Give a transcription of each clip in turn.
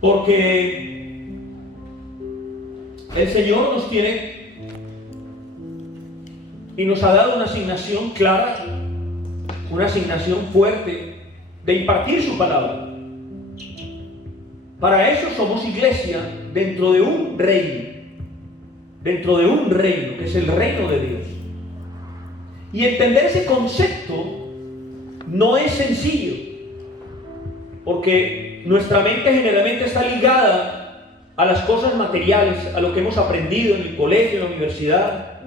Porque el Señor nos tiene y nos ha dado una asignación clara, una asignación fuerte de impartir su palabra. Para eso somos iglesia dentro de un reino, que es el reino de Dios. Y entender ese concepto no es sencillo, porque nuestra mente generalmente está ligada a las cosas materiales, a lo que hemos aprendido en el colegio, en la universidad,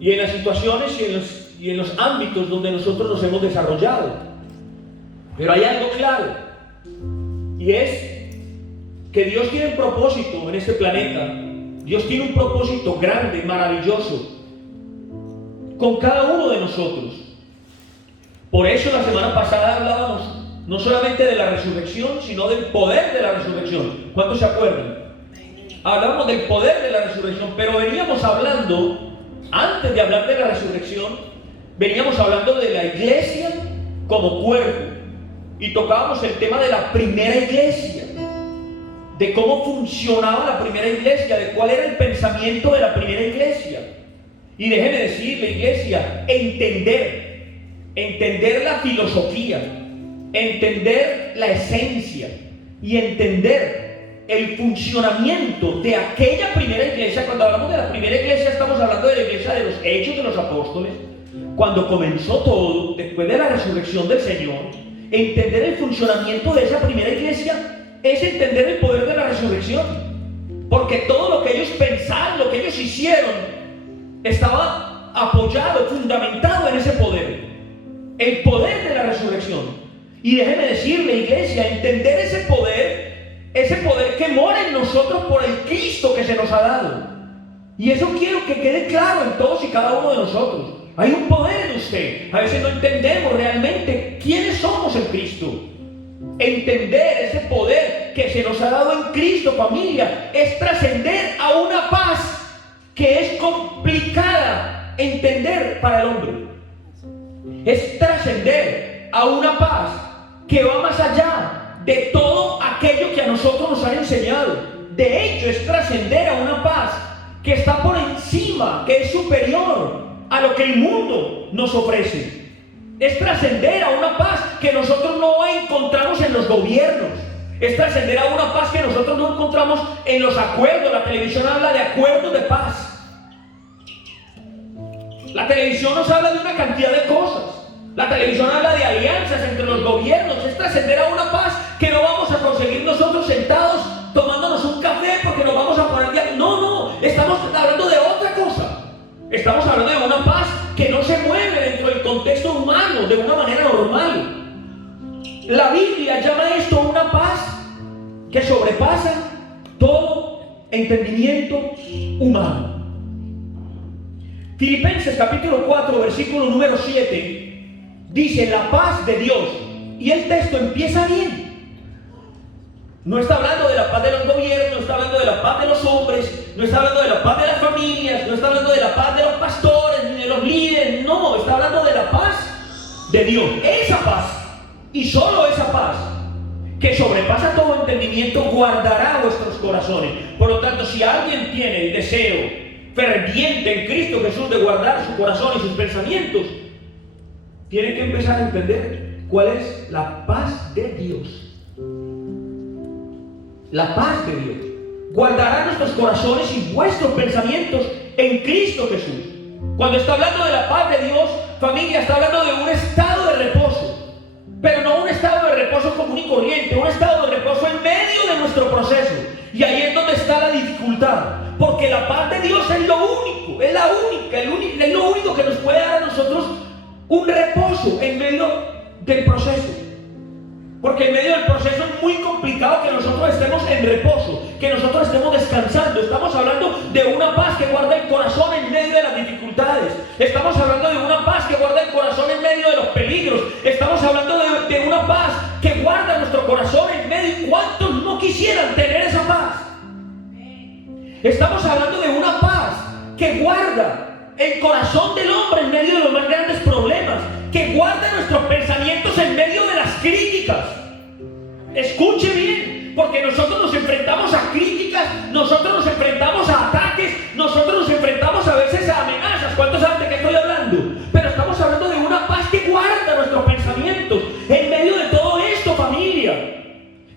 y en las situaciones y en los ámbitos donde nosotros nos hemos desarrollado. Pero hay algo claro, y es que Dios tiene un propósito en este planeta. Dios tiene un propósito grande, maravilloso, con cada uno de nosotros. Por eso la semana pasada hablábamos no solamente de la resurrección, sino del poder de la resurrección. ¿Cuántos se acuerdan? Hablábamos del poder de la resurrección, pero veníamos hablando, antes de hablar de la resurrección, veníamos hablando de la iglesia como cuerpo. Y tocábamos el tema de la primera iglesia, de cómo funcionaba la primera iglesia, de cuál era el pensamiento de la primera iglesia. Y déjeme decirle, iglesia, entender la filosofía, entender la esencia y entender el funcionamiento de aquella primera iglesia. Cuando hablamos de la primera iglesia, estamos hablando de la iglesia de los Hechos de los Apóstoles, cuando comenzó todo, después de la resurrección del Señor. Entender el funcionamiento de esa primera iglesia es entender el poder de la resurrección, porque todo lo que ellos pensaron, lo que ellos hicieron, estaba apoyado, fundamentado en ese poder, el poder de la resurrección. Y déjeme decirle, iglesia, entender ese poder que mora en nosotros por el Cristo que se nos ha dado. Y eso quiero que quede claro en todos y cada uno de nosotros. Hay un poder en usted. A veces no entendemos realmente quiénes somos en Cristo. Entender ese poder que se nos ha dado en Cristo, familia, es trascender a una paz que es complicada entender para el hombre. Es trascender a una paz que va más allá de todo aquello que a nosotros nos han enseñado. De hecho, es trascender a una paz que está por encima, que es superior a lo que el mundo nos ofrece. Es trascender a una paz que nosotros no encontramos en los gobiernos. Es trascender a una paz que nosotros no encontramos en los acuerdos. La televisión habla de acuerdos de paz. La televisión nos habla de una cantidad de cosas. La televisión habla de alianzas entre los gobiernos. Es trascender a una paz que no vamos a conseguir nosotros sentados tomándonos un café porque nos vamos a poner de... No, estamos hablando de otra cosa. Estamos hablando de una paz que no se mueve dentro del contexto humano de una manera normal. La Biblia llama esto una paz que sobrepasa todo entendimiento humano. Filipenses capítulo 4, versículo número 7, dice la paz de Dios. Y el texto empieza bien. No está hablando de la paz de los gobiernos, no está hablando de la paz de los hombres, no está hablando de la paz de las familias, no está hablando de la paz de los pastores, ni de los líderes, no, está hablando de la paz de Dios. Esa paz, y solo esa paz, que sobrepasa todo entendimiento, guardará vuestros corazones. Por lo tanto, si alguien tiene el deseo ferviente en Cristo Jesús de guardar su corazón y sus pensamientos, tiene que empezar a entender cuál es la paz de Dios. La paz de Dios guardará nuestros corazones y vuestros pensamientos en Cristo Jesús. Cuando está hablando de la paz de Dios, familia, está hablando de un estado de reposo, pero no un estado de reposo común y corriente, un estado de reposo en medio de nuestro proceso. Y ahí es donde está la dificultad, porque la paz de Dios es lo único, es la única, es lo único que nos puede dar a nosotros un reposo en medio del proceso. Porque en medio del proceso es muy complicado que nosotros estemos en reposo, que nosotros estemos descansando. Estamos hablando de una paz que guarda el corazón en medio de las dificultades. Estamos hablando de una paz que guarda el corazón en medio de los peligros. Estamos hablando de una paz que guarda nuestro corazón en medio. ¿Y cuántos no quisieran tener esa paz? Estamos hablando de una paz que guarda el corazón del hombre en medio de los más grandes problemas, que guarda nuestros pensamientos en medio de las críticas. Escuche bien, porque nosotros nos enfrentamos a críticas, nosotros nos enfrentamos a ataques, nosotros nos enfrentamos a veces a amenazas. ¿Cuántos saben de qué estoy hablando? Pero estamos hablando de una paz que guarda nuestros pensamientos en medio de todo esto, familia.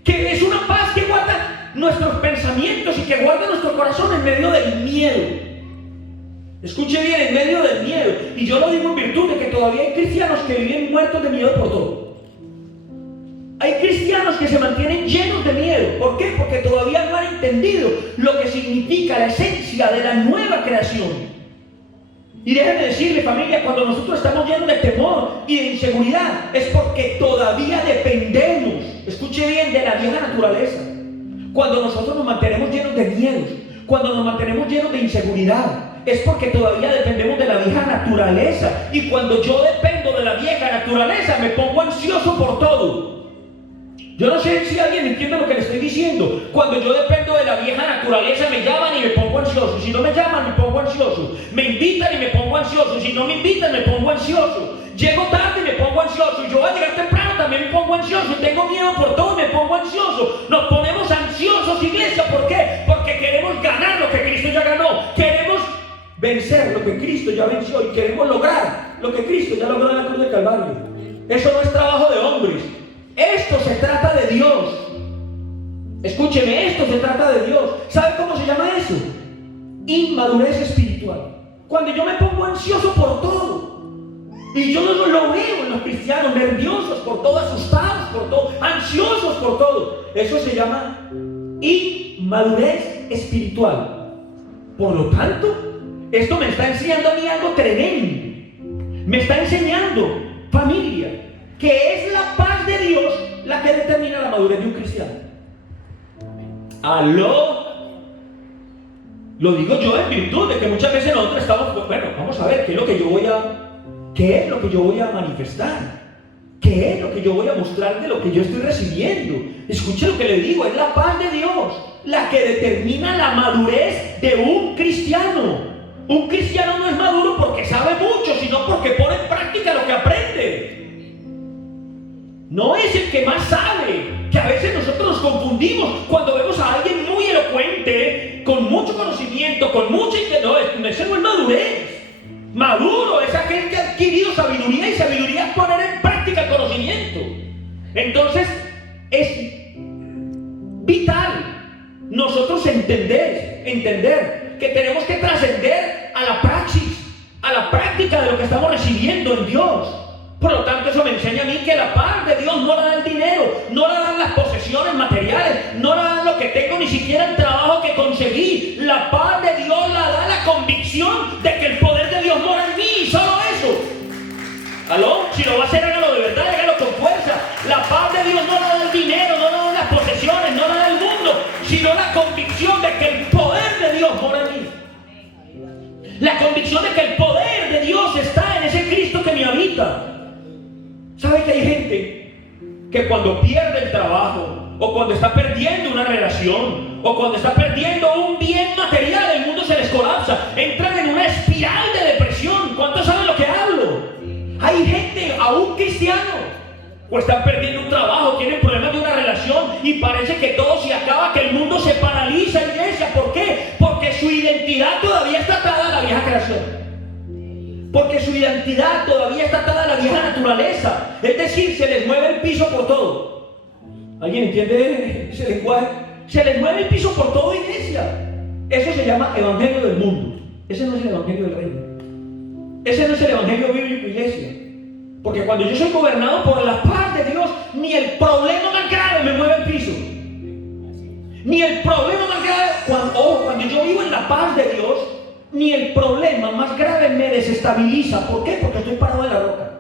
Que es una paz que guarda nuestros pensamientos y que guarda nuestro corazón en medio del miedo. Escuche bien, en medio del miedo. Y yo lo digo en virtud de que todavía hay cristianos que viven muertos de miedo por todo. Hay cristianos que se mantienen llenos de miedo. ¿Por qué? Porque todavía no han entendido lo que significa la esencia de la nueva creación. Y déjenme decirle, familia, cuando nosotros estamos llenos de temor y de inseguridad, es porque todavía dependemos, escuche bien, de la vieja naturaleza. Cuando nosotros nos mantenemos llenos de miedos, cuando nos mantenemos llenos de inseguridad, es porque todavía dependemos de la vieja naturaleza. Y cuando yo dependo de la vieja naturaleza, me pongo ansioso por todo. Yo no sé si alguien entiende lo que le estoy diciendo. Cuando yo dependo de la vieja naturaleza, me llaman y me pongo ansioso. Si no me llaman, me pongo ansioso. Me invitan y me pongo ansioso. Si no me invitan, me pongo ansioso. Llego tarde y me pongo ansioso. Y yo voy a llegar temprano, también me pongo ansioso. Y tengo miedo por todo y me pongo ansioso. Nos ponemos ansiosos, iglesia. ¿Por qué? Porque queremos ganar lo que Cristo ya ganó. Queremos vencer lo que Cristo ya venció. Y queremos lograr lo que Cristo ya logró en la cruz del Calvario. Eso no es trabajo de hombres. Esto se trata de Dios. Escúcheme, esto se trata de Dios. ¿Sabe cómo se llama eso? Inmadurez espiritual. Cuando yo me pongo ansioso por todo. Y yo no lo veo en los cristianos, nerviosos por todo, asustados por todo, ansiosos por todo. Eso se llama inmadurez espiritual. Por lo tanto, esto me está enseñando a mí algo tremendo. Me está enseñando, familia, que es la paz de Dios la que determina la madurez de un cristiano. ¿Aló? Lo digo yo en virtud de que muchas veces nosotros estamos, bueno, vamos a ver, ¿qué es lo que yo voy a manifestar? ¿Qué es lo que yo voy a mostrar de lo que yo estoy recibiendo? Escuche lo que le digo, es la paz de Dios la que determina la madurez de un cristiano. Un cristiano no es maduro porque sabe mucho, sino porque pone en práctica lo que aprende. No es el que más sabe, que a veces nosotros nos confundimos cuando vemos a alguien muy elocuente, con mucho conocimiento, con mucha inteligencia. No, ese no es madurez. Maduro es aquel que ha adquirido sabiduría, y sabiduría es poner en práctica el conocimiento. Entonces, es vital nosotros entender que tenemos que trascender a la praxis, a la práctica de lo que estamos recibiendo en Dios. Por lo tanto, eso me enseña a mí que la paz de Dios no la da el dinero, no la dan las posesiones materiales, no la dan lo que tengo, ni siquiera el trabajo que conseguí. La paz de Dios la da la convicción de que el poder de Dios mora en mí, solo eso. ¿Aló? Si lo va a hacer, hágalo de verdad, hágalo con fuerza. La paz de Dios no la da el dinero, no la dan las posesiones, no la da el mundo, sino la convicción de que el poder de Dios mora en mí. La convicción de que el poder de Dios está en ese Cristo que me habita. ¿Sabe que hay gente que cuando pierde el trabajo, o cuando está perdiendo una relación, o cuando está perdiendo un bien material, el mundo se les colapsa, entran en una espiral de depresión? ¿Cuántos saben lo que hablo? Hay gente, aún cristiano, o están perdiendo un trabajo, tienen problemas de una relación y parece que todo se acaba, que el mundo se paraliza, iglesia. ¿Por qué? Porque su identidad todavía está atada a la vieja creación. Porque su identidad todavía está atada a la vieja naturaleza. Es decir, se les mueve el piso por todo. ¿Alguien entiende ese lenguaje? Se les mueve el piso por todo, iglesia. Eso se llama evangelio del mundo. Ese no es el evangelio del reino. Ese no es el evangelio bíblico, iglesia. Porque cuando yo soy gobernado por la paz de Dios, ni el problema más grave me mueve el piso. Ni el problema más grave, cuando yo vivo en la paz de Dios, ni el problema más grave me desestabiliza. ¿Por qué? Porque estoy parado en la roca.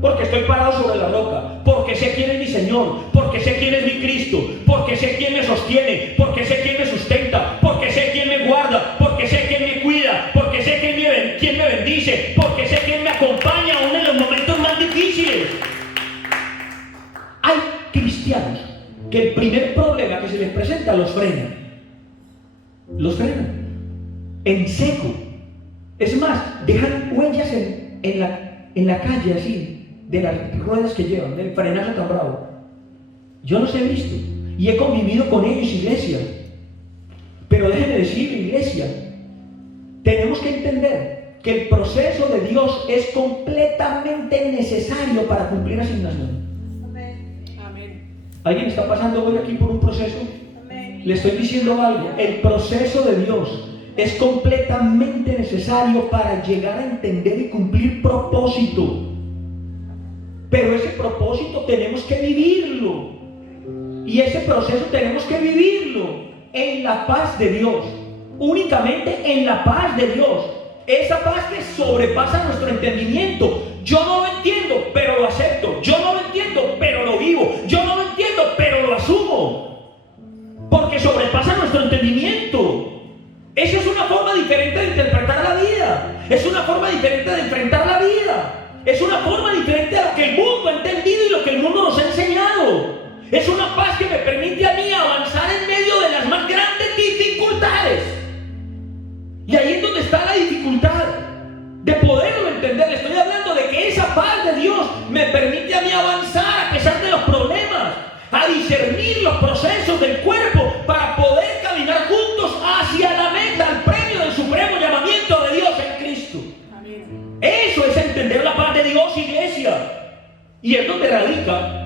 Porque estoy parado sobre la roca. Porque sé quién es mi Señor. Porque sé quién es mi Cristo. Porque sé quién me sostiene. Porque sé quién me sustenta. Porque sé quién me guarda. Porque sé quién me cuida. Porque sé quién me bendice. Porque sé quién me acompaña aún en los momentos más difíciles. Hay cristianos que el primer problema que se les presenta los frena. Los frenan en seco. Es más, dejan huellas en la calle así, de las ruedas que llevan, del frenazo tan bravo. Yo los he visto y he convivido con ellos, iglesia. Pero déjenme decir, iglesia, tenemos que entender que el proceso de Dios es completamente necesario para cumplir asignación. Amén. ¿Alguien está pasando hoy aquí por un proceso? Amén. Le estoy diciendo algo. El proceso de Dios es completamente necesario para llegar a entender y cumplir propósito. Pero ese propósito tenemos que vivirlo. Y ese proceso tenemos que vivirlo en la paz de Dios. Únicamente en la paz de Dios. Esa paz que sobrepasa nuestro entendimiento. Yo no lo entiendo, pero lo acepto. Yo no lo entiendo, pero lo vivo. Yo no lo entiendo, pero lo asumo. Porque sobrepasa nuestro entendimiento. Esa es una forma diferente de interpretar la vida. Es una forma diferente de enfrentar la vida. Es una forma diferente a lo que el mundo ha entendido y lo que el mundo nos ha enseñado. Es una paz que me permite a mí avanzar en medio de las más grandes dificultades. Y ahí es donde está la dificultad de poderlo entender. Le estoy hablando de que esa paz de Dios me permite a mí avanzar a pesar de los problemas, a discernir los procesos del cuerpo para poder caminar juntos hacia la meta, al premio del supremo llamamiento de Dios en Cristo. Amén. Eso es entender la paz de Dios, iglesia. Y es donde radica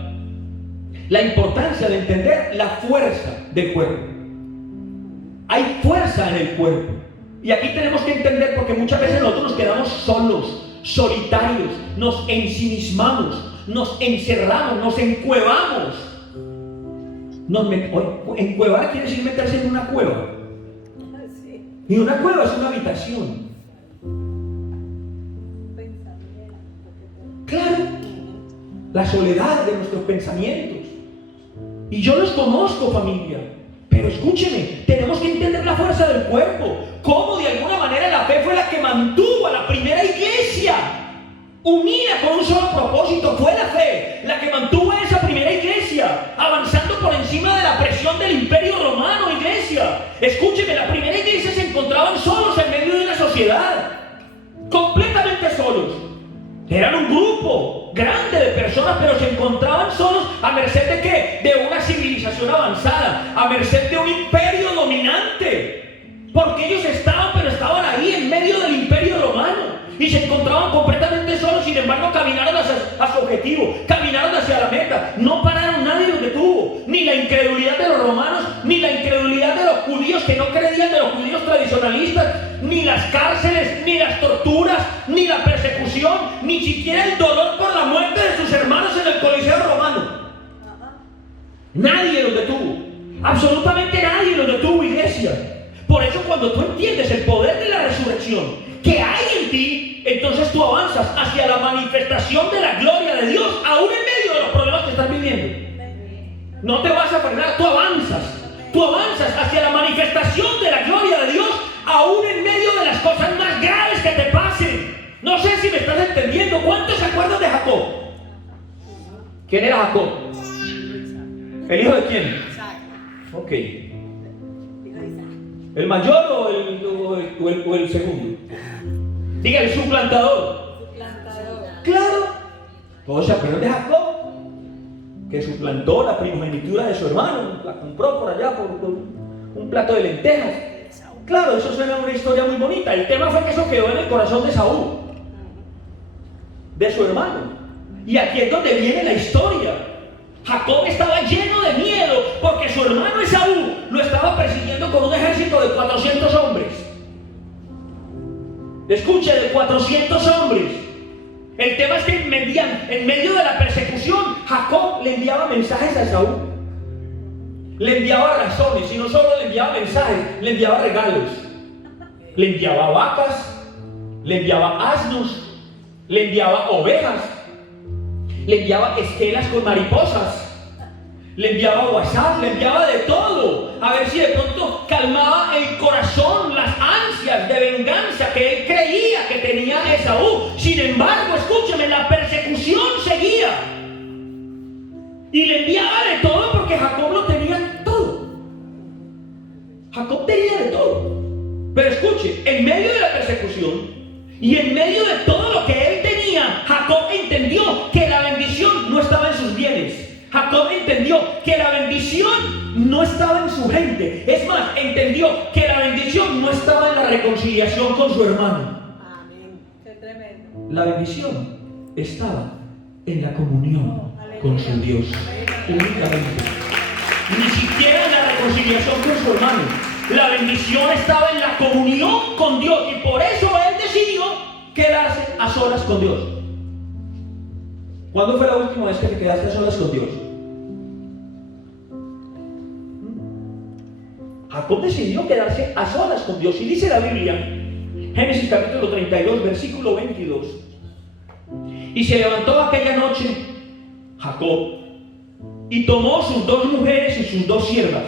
la importancia de entender la fuerza del cuerpo. Hay fuerza en el cuerpo. Y aquí tenemos que entender, porque muchas veces nosotros nos quedamos solos, solitarios, nos ensimismamos, nos encerramos, nos encuevamos. Encuevar quiere decir meterse en una cueva. Sí. Y una cueva es una habitación. Claro, la soledad de nuestros pensamientos. Y yo los conozco, familia. Pero escúcheme, tenemos que entender la fuerza del cuerpo. Cómo de alguna manera la fe fue la que mantuvo a la primera iglesia unida con un solo propósito. Fue la fe la que mantuvo a esa primera iglesia avanzando por encima de la presión del imperio romano, iglesia. Escúcheme, la primera iglesia se encontraban solos en medio de una sociedad. Completamente solos. Eran un grupo grande de personas, pero se encontraban solos a merced de ¿qué? De una civilización avanzada, a merced de un imperio dominante. Porque ellos estaban ahí en medio del imperio romano y se encontraban completamente solos. Sin embargo, caminaron hacia su objetivo, caminaron hacia la meta. No pararon, nadie los detuvo. Ni la incredulidad de los romanos, ni la incredulidad de los judíos que no creían, de los judíos tradicionalistas, ni las cárceles, ni las torturas, ni la persecución, ni siquiera el dolor por la muerte de sus hermanos en el Coliseo romano. Nadie los detuvo. Absolutamente nadie los detuvo, iglesia. Por eso cuando tú entiendes el poder de la resurrección que hay en ti, entonces tú avanzas hacia la manifestación de la gloria de Dios, aún en medio de los problemas que estás viviendo. No te vas a frenar, tú avanzas hacia la manifestación de la gloria de Dios, aún en medio de las cosas más graves que te pasen. No sé si me estás entendiendo. ¿Cuántos se acuerdan de Jacob? ¿Quién era Jacob? ¿El hijo de quién? Ok. ¿El mayor o el segundo? Diga, el suplantador. Claro. Todos se acuerdan de Jacob, que suplantó la primogenitura de su hermano, la compró por allá por un plato de lentejas. Claro, eso suena una historia muy bonita. El tema fue que eso quedó en el corazón de Saúl, de su hermano. Y aquí es donde viene la historia. Jacob estaba lleno de miedo porque su hermano Esaú lo estaba persiguiendo con un ejército de 400 hombres. Escuche, de 400 hombres. El tema es que en medio de la persecución, Jacob le enviaba mensajes a Esaú. Le enviaba razones, y no solo le enviaba mensajes, le enviaba regalos. Le enviaba vacas, le enviaba asnos, le enviaba ovejas, le enviaba esquelas con mariposas, le enviaba WhatsApp, le enviaba de todo, a ver si de pronto calmaba el corazón, las ansias de venganza que él creía que tenía Esaú. Sin embargo, escúchame, la persecución seguía. Y le enviaba de todo porque Jacob lo tenía todo. Jacob tenía de todo. Pero escuche, en medio de la persecución y en medio de todo lo que él tenía, Jacob entendió que la bendición no estaba en sus bienes. Jacob entendió entendió que la bendición no estaba en su gente. Es más, entendió que la bendición no estaba en la reconciliación con su hermano. Amén. Qué tremendo. La bendición estaba en la comunión con su Dios, únicamente. Ni siquiera en la reconciliación con su hermano. La bendición estaba en la comunión con Dios, y por eso él decidió quedarse a solas con Dios. ¿Cuándo fue la última vez que te quedaste a solas con Dios? Jacob decidió quedarse a solas con Dios, y dice la Biblia, Génesis capítulo 32, versículo 22. Y se levantó aquella noche Jacob y tomó sus 2 mujeres y sus 2 siervas.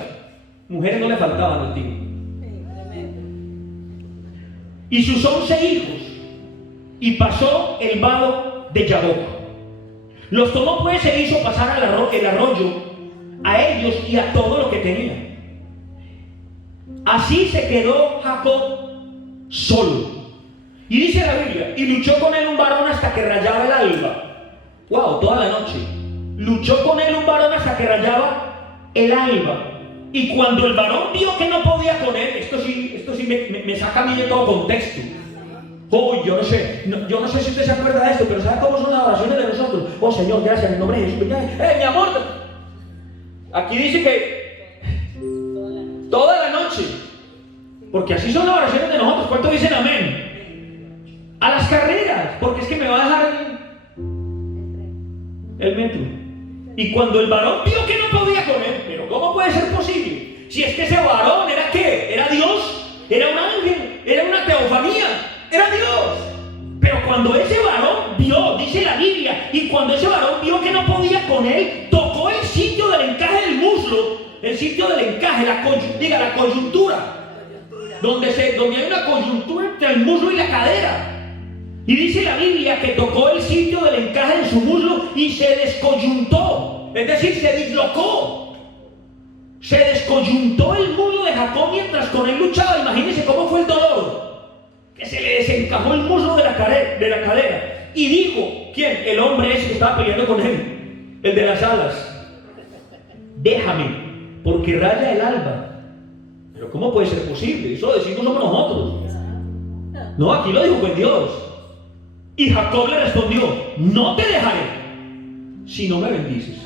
Mujeres no le faltaban al tío. Sí, tremendo. Y sus 11 hijos, y pasó el vado de Jaboc. Los tomó pues e hizo pasar el arroyo a ellos y a todo lo que tenía. Así se quedó Jacob solo. Y dice la Biblia, y luchó con él un varón hasta que rayaba el alba. Wow, toda la noche. Luchó con él un varón hasta que rayaba el alba. Y cuando el varón vio que no podía con él, esto sí me saca a mí de todo contexto. Oh, yo no sé si usted se acuerda de esto, pero ¿sabe cómo son las oraciones de nosotros? Oh Señor, gracias en el nombre de Jesús. Mi amor. Aquí dice que toda la noche. Porque así son las oraciones de nosotros. ¿Cuántos dicen amén? A las carreras, porque es que me va a dejar el metro. Y cuando el varón vio que no podía con él, pero ¿cómo puede ser posible? Si es que ese varón era ¿qué? ¿Era Dios? ¿Era un ángel? ¿Era una teofanía? Era Dios. Pero cuando ese varón vio, dice la Biblia, y cuando ese varón vio que no podía con él, tocó el sitio del encaje del muslo, el sitio del encaje, la coyuntura, donde hay una coyuntura entre el muslo y la cadera. Y dice la Biblia que tocó el sitio del encaje de su muslo y se descoyuntó, es decir, se dislocó. Se descoyuntó el muslo de Jacob mientras con él luchaba. Imagínense cómo fue el dolor. Que se le desencajó el muslo de la cadera. Y dijo, ¿quién? El hombre ese que estaba peleando con él, el de las alas. Déjame, porque raya el alba. Pero ¿cómo puede ser posible? Eso lo decimos somos nosotros. No, aquí lo dijo con Dios. Y Jacob le respondió, no te dejaré si no me bendices.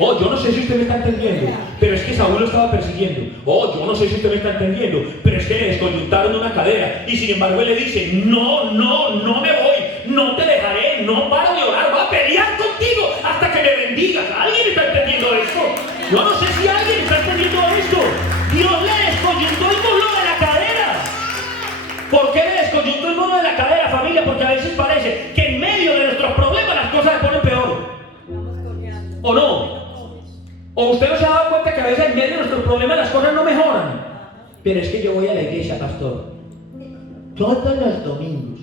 Oh, yo no sé si usted me está entendiendo, pero es que Saúl lo estaba persiguiendo. Oh, yo no sé si usted me está entendiendo, pero es que le descoyuntaron una cadera. Y sin embargo él le dice, no me voy, no te dejaré, no paro de orar, voy a pelear contigo hasta que me bendigas. ¿Alguien está entendiendo esto? Yo no sé si alguien está entendiendo esto. Dios le descoyuntó el muslo de la cadera. ¿Por qué le descoyuntó el muslo de la cadera, familia? Porque a veces parece que en medio de nuestros problemas las cosas se ponen peor. ¿O no? ¿O usted no se ha dado cuenta que a veces en medio de nuestros problemas las cosas no mejoran? Pero es que yo voy a la iglesia, pastor, todos los domingos.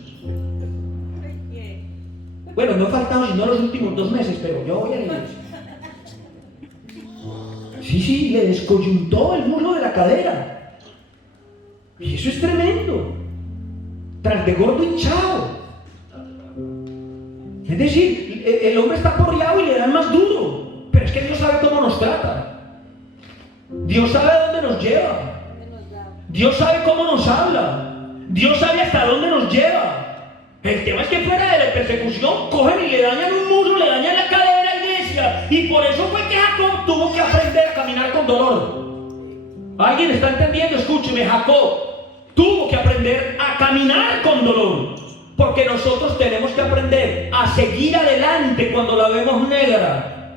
Bueno, no he faltado sino los últimos 2 meses, pero yo voy a la iglesia. Sí, le descoyuntó el muslo de la cadera. Y eso es tremendo. Tras de gordo hinchado. Es decir, el hombre está porreado y le dan más duro. Pero es que Dios sabe cómo nos trata. Dios sabe a dónde nos lleva. Dios sabe cómo nos habla. Dios sabe hasta dónde nos lleva. El tema es que fuera de la persecución cogen y le dañan un muslo, le dañan la cadera a la iglesia. Y por eso fue que Jacob tuvo que aprender a caminar con dolor. ¿Alguien está entendiendo? Escúcheme, Jacob tuvo que aprender a caminar con dolor. Porque nosotros tenemos que aprender a seguir adelante cuando la vemos negra.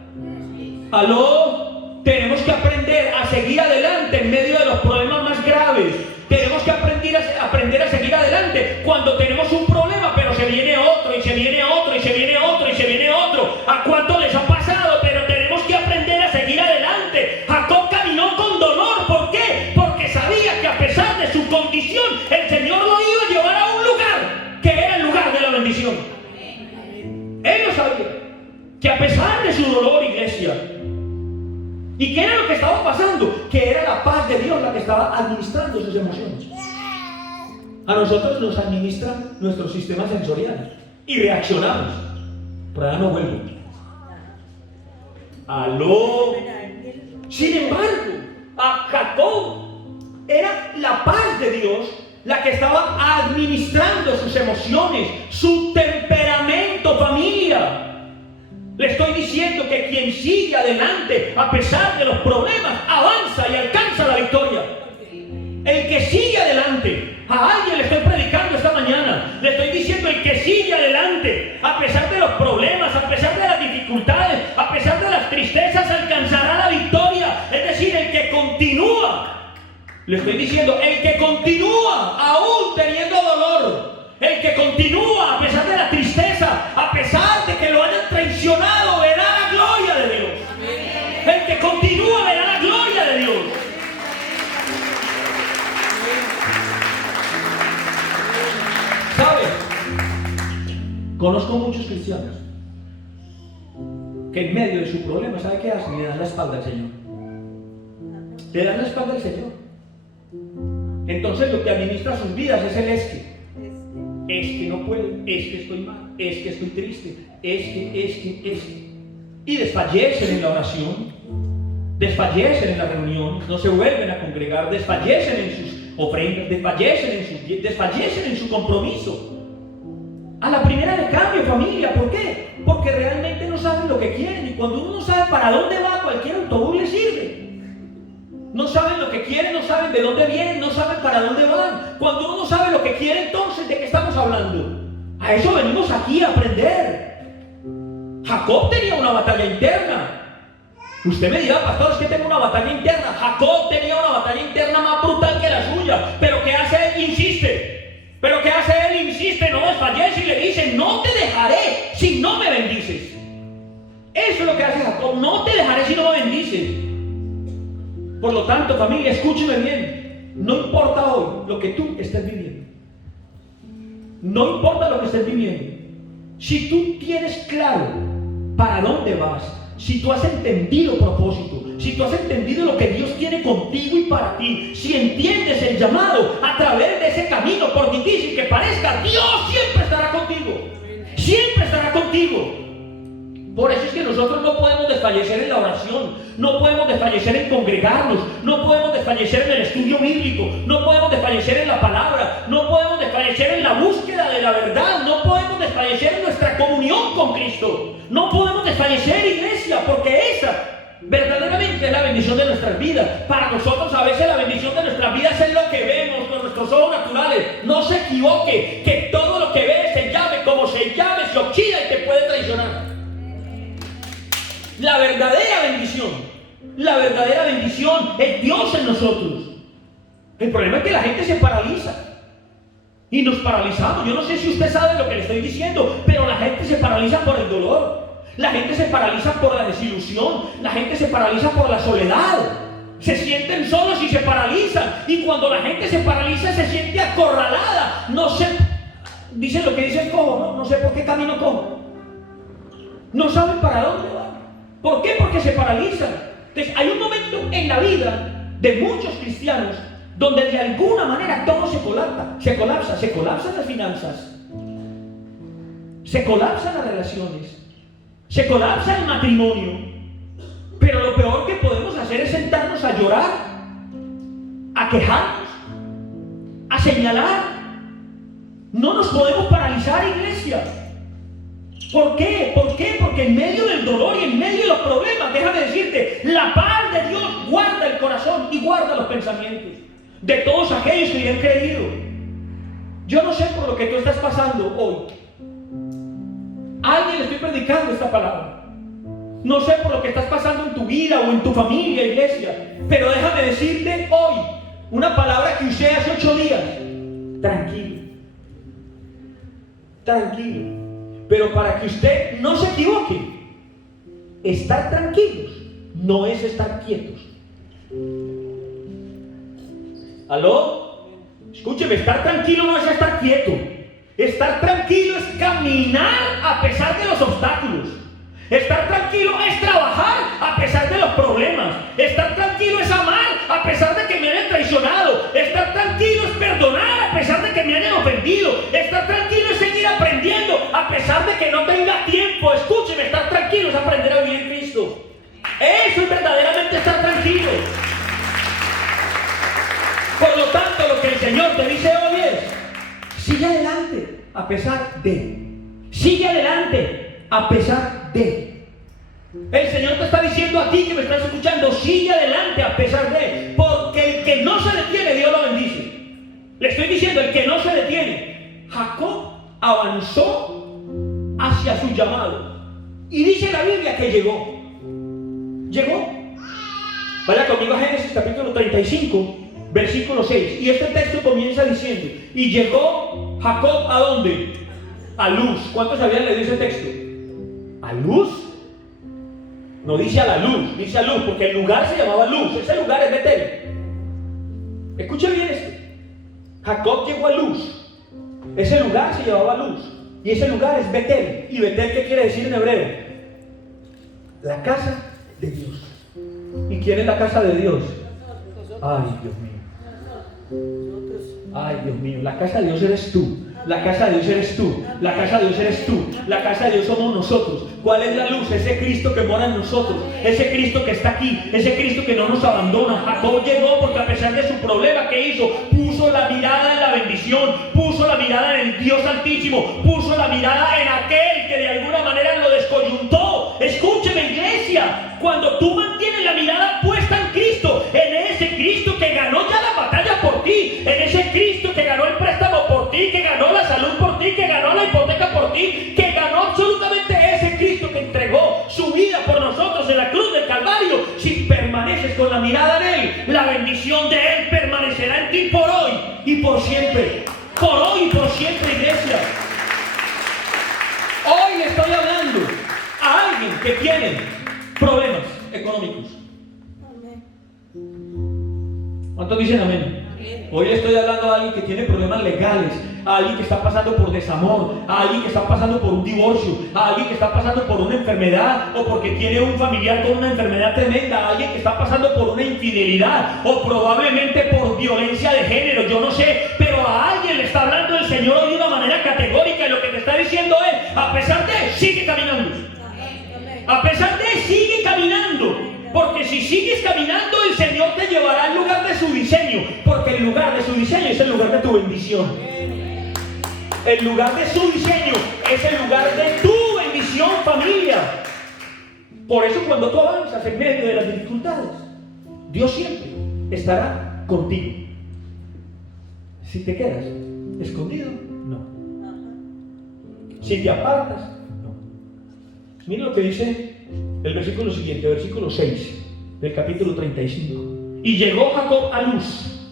¿Aló? Tenemos que aprender a seguir adelante en medio de los problemas más graves. Tenemos que aprender a seguir adelante cuando tenemos un problema, pero se viene otro, y se viene otro, y se viene otro, y se viene otro. ¿A cuánto les ha pasado? Pero tenemos que aprender a seguir adelante. Jacob caminó con dolor. ¿Por qué? Porque sabía que a pesar de su condición, el Señor lo iba a llevar a un lugar que era el lugar de la bendición. Él lo sabía, que a pesar de su dolor, iglesia, ¿y qué era lo que estaba pasando? Que era la paz de Dios la que estaba administrando sus emociones. A nosotros nos administran nuestros sistemas sensoriales y reaccionamos. Pero ahora no vuelvo. Aló. Sin embargo, a Jacob era la paz de Dios la que estaba administrando sus emociones, su temperamento, familia. Le estoy diciendo que quien sigue adelante a pesar de los problemas avanza y alcanza la victoria. El que sigue adelante, a alguien le estoy predicando esta mañana, le estoy diciendo el que sigue adelante a pesar de los problemas, a pesar de las dificultades, a pesar de las tristezas, alcanzará la victoria. Es decir, el que continúa. Le estoy diciendo, el que continúa aún teniendo dolor, el que continúa a pesar de la tristeza, a pesar de que lo hayan traicionado, verá la gloria de Dios. El que continúa verá la gloria de Dios. ¿Sabe? Conozco muchos cristianos que en medio de su problema, ¿sabe qué hacen? Le dan la espalda al Señor. Le dan la espalda al Señor. Entonces lo que administra sus vidas es el es que no puedo, es que estoy mal, es que estoy triste, es que. Y desfallecen en la oración, desfallecen en las reuniones, no se vuelven a congregar, desfallecen en sus ofrendas, desfallecen en su compromiso. A la primera de cambio, familia, ¿por qué? Porque realmente no saben lo que quieren, y cuando uno no sabe para dónde va, cualquier autobús le sirve. No saben lo que quieren, no saben de dónde vienen, no saben para dónde van. Cuando uno no sabe lo que quiere, entonces, ¿de qué estamos hablando? A eso venimos aquí a aprender. Jacob tenía una batalla interna. Usted me dirá, pastor, es que tengo una batalla interna. Jacob tenía una batalla interna más brutal que la suya. ¿Pero qué hace él? Insiste. ¿Pero qué hace él? Insiste, no desfallece y le dice, no te dejaré si no me bendices. Eso es lo que hace Jacob, no te dejaré si no me bendices. Por lo tanto, familia, escúcheme bien. No importa hoy lo que tú estés viviendo. No importa lo que estés viviendo. Si tú tienes claro para dónde vas, si tú has entendido propósito, si tú has entendido lo que Dios tiene contigo y para ti, si entiendes el llamado a través de ese camino, por difícil que parezca, Dios siempre estará contigo. Siempre estará contigo. Por eso es que nosotros no podemos desfallecer en la oración, no podemos desfallecer en congregarnos, no podemos desfallecer en el estudio bíblico, no podemos desfallecer en la palabra, no podemos desfallecer en la búsqueda de la verdad, no podemos desfallecer en nuestra comunión con Cristo, no podemos desfallecer, iglesia, porque esa verdaderamente es la bendición de nuestras vidas. Para nosotros a veces la bendición de nuestras vidas es lo que vemos con nuestros ojos naturales. No se equivoque, que todo lo que ves, se llame como se llame, se oxida y te puede traicionar. La verdadera bendición es Dios en nosotros. El problema es que la gente se paraliza y nos paralizamos. Yo no sé si usted sabe lo que le estoy diciendo, pero la gente se paraliza por el dolor, la gente se paraliza por la desilusión, la gente se paraliza por la soledad. Se sienten solos y se paralizan, y cuando la gente se paraliza se siente acorralada. No sé, dice lo que dice el cojo, no sé por qué camino cojo. No saben para dónde van. ¿Por qué? Porque se paralizan. Entonces hay un momento en la vida de muchos cristianos donde de alguna manera todo se colapsan las finanzas, se colapsan las relaciones, se colapsa el matrimonio. Pero lo peor que podemos hacer es sentarnos a llorar, a quejarnos, a señalar. No nos podemos paralizar, iglesia. ¿Por qué? Porque en medio del dolor y en medio de los problemas, déjame decirte, la paz de Dios guarda el corazón y guarda los pensamientos de todos aquellos que le han creído. Yo no sé por lo que tú estás pasando hoy. A alguien le estoy predicando esta palabra. No sé por lo que estás pasando en tu vida o en tu familia, iglesia, pero déjame decirte hoy una palabra que usé hace 8 días. Tranquilo. Tranquilo. Pero para que usted no se equivoque, estar tranquilos no es estar quietos. ¿Aló? Escúcheme, estar tranquilo no es estar quieto. Estar tranquilo es caminar a pesar de los obstáculos. Estar tranquilo es trabajar a pesar de los problemas. Estar tranquilo es amar a pesar de que me hayan traicionado. Estar tranquilo es perdonar a pesar de que me hayan ofendido. Estar tranquilo es seguir aprendiendo a pesar de que no tenga tiempo. Escúcheme, estar tranquilo es aprender a vivir en Cristo. Eso es verdaderamente estar tranquilo. Por lo tanto, lo que el Señor te dice hoy es: sigue adelante a pesar de. Sigue adelante a pesar de. El Señor te está diciendo a ti que me estás escuchando: sigue adelante a pesar de. Porque el que no se detiene, Dios lo bendice. Le estoy diciendo, el que no se detiene. Jacob avanzó hacia su llamado. Y dice la Biblia que llegó. Llegó. Vaya conmigo a Génesis capítulo 35, versículo 6. Y este texto comienza diciendo: y llegó Jacob ¿a dónde? A Luz. ¿Cuántos habían leído ese texto? ¿A Luz? No dice a la luz, dice a Luz, porque el lugar se llamaba Luz. Ese lugar es Betel. Escuche bien esto. Jacob llegó a Luz. Ese lugar se llamaba Luz. Y ese lugar es Betel. ¿Y Betel qué quiere decir en hebreo? La casa de Dios. ¿Y quién es la casa de Dios? Ay, Dios mío. Ay, Dios mío. La casa de Dios eres tú. La casa de Dios eres tú. La casa de Dios eres tú. La casa de Dios somos nosotros. ¿Cuál es la luz? Ese Cristo que mora en nosotros. Ese Cristo que está aquí. Ese Cristo que no nos abandona. Jacob llegó porque a pesar de su problema, ¿qué hizo? Puso la mirada en la bendición. Puso la mirada en el Dios Altísimo. Puso la mirada en aquel que de alguna manera lo descoyuntó. Escúcheme, iglesia. Cuando tú mantienes la mirada puesta en Cristo, en ese Cristo que ganó ya la batalla por ti, en ese Cristo que ganó el préstamo por ti, que ganó la salud por ti, que ganó la hipoteca por ti, que ganó absolutamente ese Cristo que entregó su vida por nosotros en la cruz del Calvario. Si permaneces con la mirada en Él, la bendición de Él permanecerá en ti por hoy y por siempre. Por hoy y por siempre, iglesia. Hoy le estoy hablando a alguien que tiene problemas económicos. ¿Cuántos dicen amén? Hoy le estoy hablando a alguien que tiene problemas legales, a alguien que está pasando por desamor, a alguien que está pasando por un divorcio, a alguien que está pasando por una enfermedad o porque tiene un familiar con una enfermedad tremenda, a alguien que está pasando por una infidelidad o probablemente por violencia de género, yo no sé, pero a alguien le está hablando el Señor hoy de una manera categórica y lo que te está diciendo es: a pesar de, sigue caminando. A pesar de, sigue caminando. Porque si sigues caminando, el Señor te llevará al lugar de su diseño. Porque el lugar de su diseño es el lugar de tu bendición. El lugar de su diseño es el lugar de tu bendición, familia. Por eso cuando tú avanzas en medio de las dificultades, Dios siempre estará contigo. Si te quedas escondido, no. Si te apartas, no. Miren lo que dice el versículo siguiente, versículo 6 del capítulo 35. Y llegó Jacob a Luz,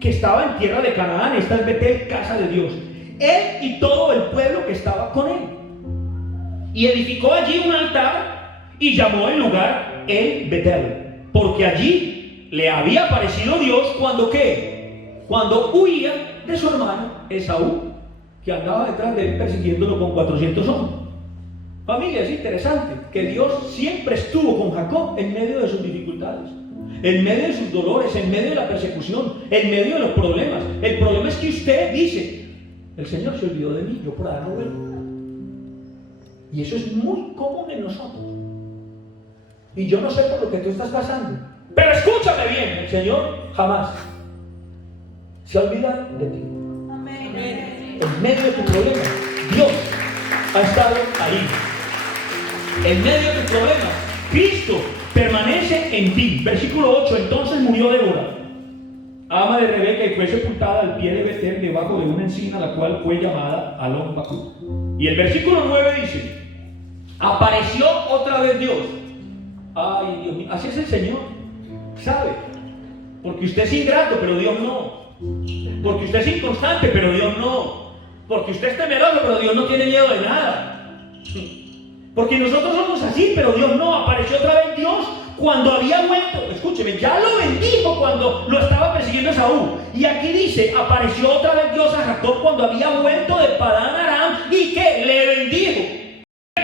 que estaba en tierra de Canaán. Esta es Betel, casa de Dios. Él y todo el pueblo que estaba con él. Y edificó allí un altar y llamó el lugar el Betel, porque allí le había aparecido Dios cuando ¿qué? Cuando huía de su hermano Esaú, que andaba detrás de él persiguiéndolo con 400 hombres. Familia, es interesante que Dios siempre estuvo con Jacob en medio de sus dificultades, en medio de sus dolores, en medio de la persecución, en medio de los problemas. El problema es que usted dice: el Señor se olvidó de mí, yo por allá no vuelvo. Y eso es muy común en nosotros. Y yo no sé por lo que tú estás pasando, pero escúchame bien: el Señor jamás se olvida de ti. Amén. En medio de tu problema, Dios ha estado ahí. En medio de tu problema, Cristo permanece en ti. Versículo 8. Entonces murió Débora, ama de Rebeca, y fue sepultada al pie de Betel, debajo de una encina, la cual fue llamada Alon Bacuc. Y el versículo 9 dice: apareció otra vez Dios. Ay, Dios mío, así es el Señor, ¿sabe? Porque usted es ingrato, pero Dios no. Porque usted es inconstante, pero Dios no. Porque usted es temeroso, pero Dios no tiene miedo de nada. Porque nosotros somos así, pero Dios no. Apareció otra vez Dios cuando había vuelto. Escúcheme, ya lo bendijo cuando lo estaba persiguiendo Esaú. Y aquí dice: apareció otra vez Dios a Jacob cuando había vuelto de Padán Aram. ¿Y qué? Le bendijo.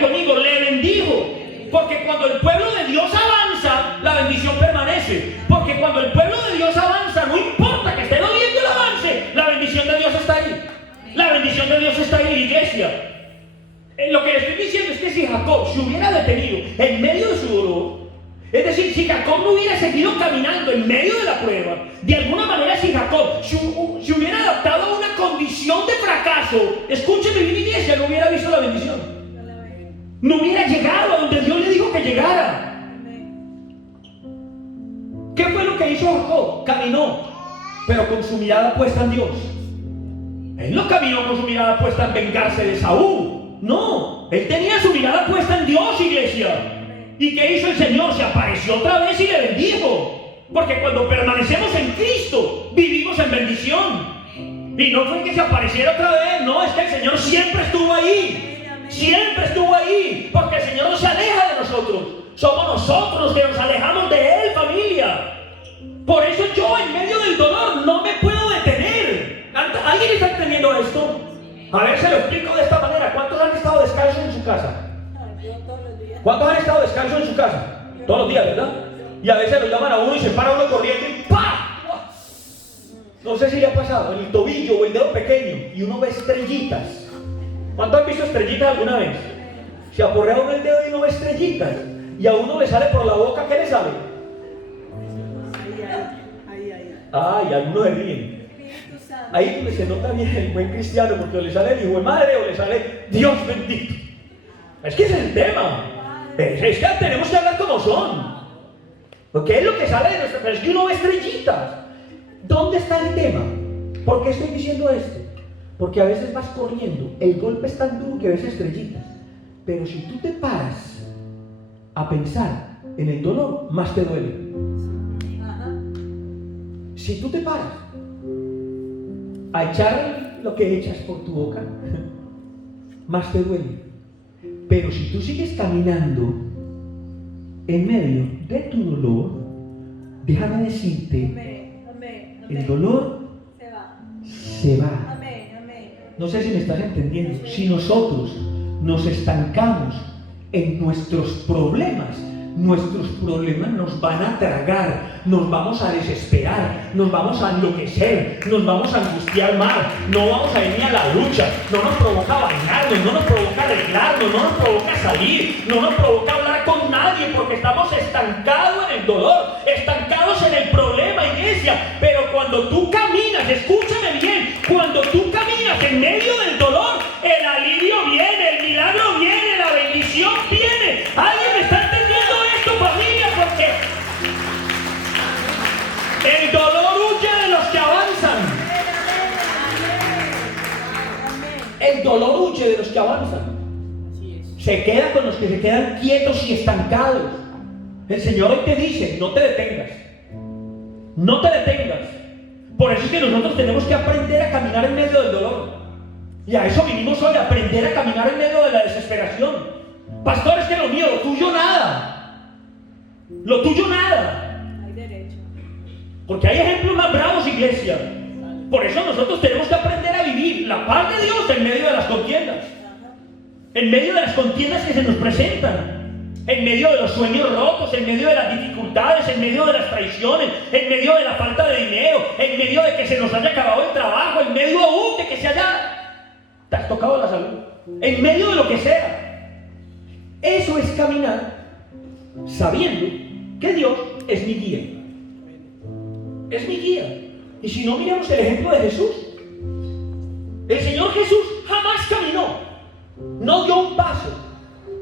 Conmigo, le bendijo. Porque cuando el pueblo de Dios avanza, la bendición permanece. Porque cuando el pueblo de Dios avanza, no importa que esté doliendo el avance, la bendición de Dios está ahí. La bendición de Dios está ahí, iglesia. Lo que le estoy diciendo es que si Jacob se hubiera detenido en medio de su dolor, Es decir, si Jacob no hubiera seguido caminando en medio de la prueba, de alguna manera si Jacob se hubiera adaptado a una condición de fracaso, escúcheme bien, iglesia, no hubiera visto la bendición. No hubiera llegado a donde Dios le dijo que llegara. ¿Qué fue lo que hizo Jacob? Caminó, pero con su mirada puesta en Dios. Él no caminó con su mirada puesta en vengarse de Saúl. No, él tenía su mirada puesta en Dios, iglesia. ¿Y qué hizo el Señor? Se apareció otra vez y le bendijo. Porque cuando permanecemos en Cristo, vivimos en bendición. Y no fue que se apareciera otra vez, no, es que el Señor siempre estuvo ahí. Siempre estuvo ahí. Porque el Señor no se aleja de nosotros. Somos nosotros los que nos alejamos de Él, familia. Por eso yo, en medio del dolor, no me puedo detener. ¿Alguien está entendiendo esto? A ver, se lo explico de esta manera. ¿Cuántos han estado descalzos en su casa? ¿Cuántos han estado descalzos en su casa? Todos los días, ¿verdad? Y a veces lo llaman a uno y se para uno corriendo y ¡pah! No sé si le ha pasado, en el tobillo o el dedo pequeño, y uno ve estrellitas. ¿Cuántos han visto estrellitas alguna vez? Se aporrea uno el dedo y uno ve estrellitas. Y a uno le sale por la boca, ¿qué le sale? Ay, algunos se ríen. Ahí donde se nota bien el buen cristiano, porque o le sale el hijo de madre o le sale Dios bendito. Es que ese es el tema. Es que tenemos que hablar como son. Porque es lo que sale de nuestra... Pero es que uno ve estrellitas. ¿Dónde está el tema? ¿Por qué estoy diciendo esto? Porque a veces vas corriendo, el golpe es tan duro que ves estrellitas. Pero si tú te paras a pensar en el dolor, más te duele. Si tú te paras a echar lo que echas por tu boca, más te duele. Pero si tú sigues caminando en medio de tu dolor, déjame decirte, el dolor se va. No sé si me estás entendiendo. Si nosotros nos estancamos en nuestros problemas nos van a tragar, nos vamos a desesperar, nos vamos a enloquecer, nos vamos a angustiar más, no vamos a ir ni a la lucha, no nos provoca bañarnos, no nos provoca arreglarnos, no nos provoca salir, no nos provoca hablar con nadie, porque estamos estancados en el dolor, estancados en el problema, iglesia. Pero cuando tú caminas, escúchame bien, cuando tú caminas en medio del dolor, el alivio viene, el milagro viene, la bendición viene. ¿Alguien me está entendiendo esto, familia? Porque el dolor huye de los que avanzan. El dolor huye de los que avanzan. Se queda con los que se quedan quietos y estancados. El Señor hoy te dice, no te detengas. No te detengas. Por eso es que nosotros tenemos que aprender a caminar en medio del dolor. Y a eso vinimos hoy, a aprender a caminar en medio de la desesperación. Pastor, es que lo mío, lo tuyo nada. Lo tuyo nada. Hay derecho. Porque hay ejemplos más bravos, iglesia. Por eso nosotros tenemos que aprender a vivir la paz de Dios en medio de las contiendas. En medio de las contiendas que se nos presentan. En medio de los sueños rotos, en medio de las dificultades, en medio de las traiciones, en medio de la falta de dinero, en medio de que se nos haya acabado el trabajo, en medio aún de que se haya... te has tocado la salud, en medio de lo que sea. Eso es caminar sabiendo que Dios es mi guía. Es mi guía. Y si no, miremos el ejemplo de Jesús. El Señor Jesús jamás caminó, no dio un paso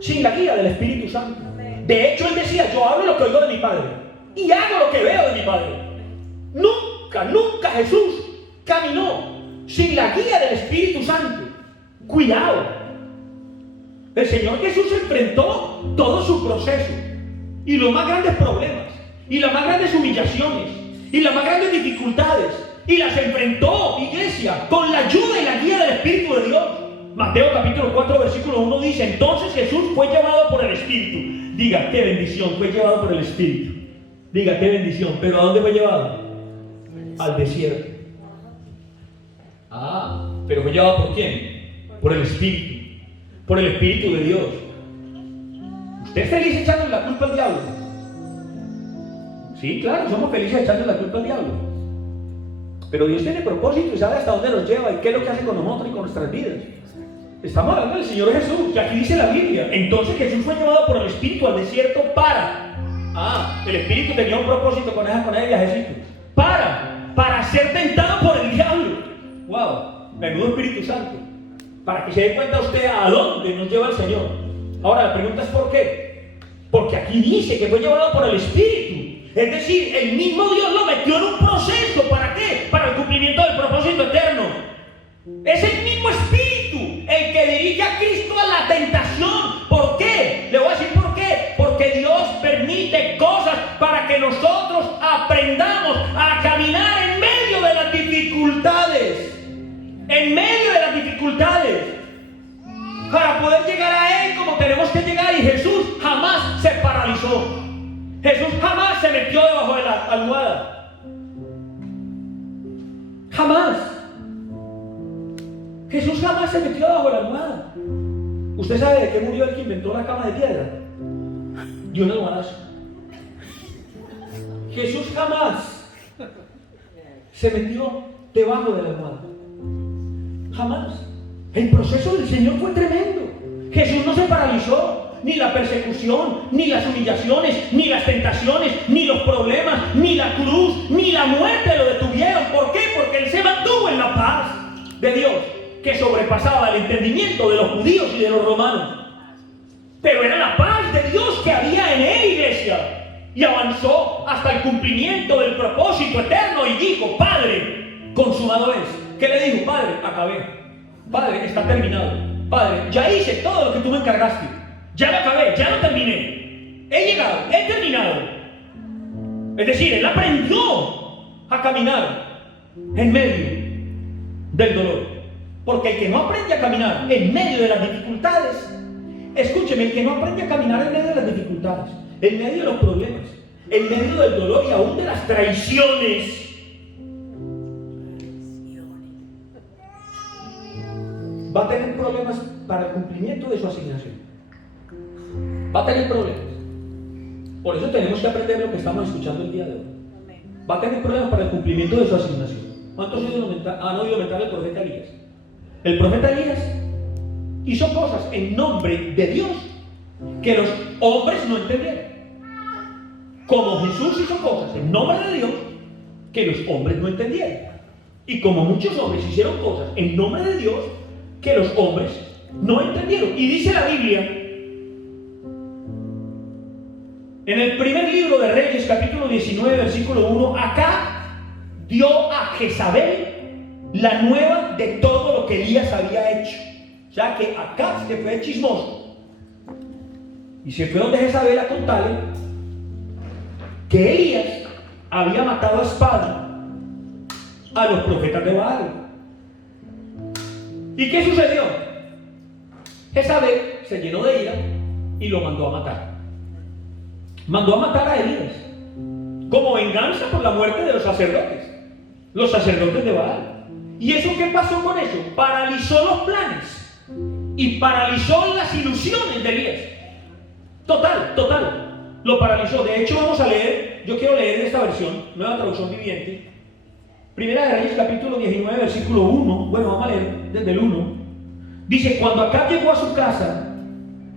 sin la guía del Espíritu Santo. De hecho, Él decía, yo hablo lo que oigo de mi Padre y hago lo que veo de mi Padre. Nunca Jesús caminó sin la guía del Espíritu Santo. Cuidado. El Señor Jesús enfrentó todo su proceso y los más grandes problemas y las más grandes humillaciones y las más grandes dificultades, y las enfrentó, iglesia, con la ayuda y la guía del Espíritu de Dios. Mateo capítulo 4 versículo 1 dice, entonces Jesús fue llevado por el Espíritu. Diga, qué bendición, fue llevado por el Espíritu. Diga, qué bendición. ¿Pero a dónde fue llevado? Al desierto. ¿Pero fue llevado por quién? Por el Espíritu. Por el Espíritu de Dios. ¿Usted es feliz echándole la culpa al diablo? Sí, claro, somos felices echándole la culpa al diablo. Pero Dios tiene propósito y sabe hasta dónde nos lleva y qué es lo que hace con nosotros y con nuestras vidas. Estamos hablando del Señor Jesús, que aquí dice la Biblia. Entonces Jesús fue llevado por el Espíritu al desierto para El espíritu tenía un propósito con ese viajecito. Para ser tentado por el diablo. Wow, menudo Espíritu Santo. Para que se dé cuenta usted a dónde nos lleva el Señor. Ahora la pregunta es ¿por qué? Porque aquí dice que fue llevado por el Espíritu. Es decir, el mismo Dios lo metió en un proceso. ¿Para qué? Para el cumplimiento del propósito eterno. Es el mismo Espíritu el que dirige a Cristo a la tentación. ¿Por qué? Le voy a decir por qué. Porque Dios permite cosas para que nosotros aprendamos a caminar en medio de las dificultades. En medio de las dificultades. Para poder llegar a Él como tenemos que llegar. Y Jesús jamás se paralizó. Jesús jamás se metió debajo de la almohada. Jamás. Jesús jamás se metió debajo de la almohada. ¿Usted sabe de qué murió el que inventó la cama de piedra? De un almohadazo. Jesús jamás se metió debajo de la almohada. Jamás. El proceso del Señor fue tremendo. Jesús no se paralizó. Ni la persecución, ni las humillaciones, ni las tentaciones, ni los problemas, ni la cruz, ni la muerte lo detuvieron. ¿Por qué? Porque Él se mantuvo en la paz de Dios, que sobrepasaba el entendimiento de los judíos y de los romanos. Pero era la paz de Dios que había en Él, iglesia. Y avanzó hasta el cumplimiento del propósito eterno y dijo: Padre, consumado es. ¿Qué le dijo? Padre, acabé. Padre, está terminado. Padre, ya hice todo lo que tú me encargaste. Ya lo acabé, ya lo terminé. He llegado, he terminado. Es decir, Él aprendió a caminar en medio del dolor. Porque el que no aprende a caminar en medio de las dificultades, escúcheme, el que no aprende a caminar en medio de las dificultades, en medio de los problemas, en medio del dolor y aún de las traiciones, va a tener problemas para el cumplimiento de su asignación. Va a tener problemas. Por eso tenemos que aprender lo que estamos escuchando el día de hoy. Va a tener problemas para el cumplimiento de su asignación. ¿Cuántos han oído mentar al profeta Elías? El profeta Elías hizo cosas en nombre de Dios que los hombres no entendieron. Como Jesús hizo cosas en nombre de Dios que los hombres no entendieron. Y como muchos hombres hicieron cosas en nombre de Dios que los hombres no entendieron. Y dice la Biblia, en el primer libro de Reyes, capítulo 19, versículo 1, Acab dio a Jezabel la nueva de todo lo que Elías había hecho. O sea que Acab se fue chismoso y se fue donde Jezabel a contarle que Elías había matado a espada a los profetas de Baal. ¿Y qué sucedió? Jezabel se llenó de ira y lo mandó a matar. Mandó a matar a Elías como venganza por la muerte de los sacerdotes de Baal. ¿Y eso qué pasó con eso? Paralizó los planes y paralizó las ilusiones de Elías. Total, lo paralizó. De hecho, vamos a leer, yo quiero leer esta versión, nueva traducción viviente. Primera de Reyes, capítulo 19, versículo 1. Bueno, vamos a leer desde el 1. Dice: cuando Acab llegó a su casa,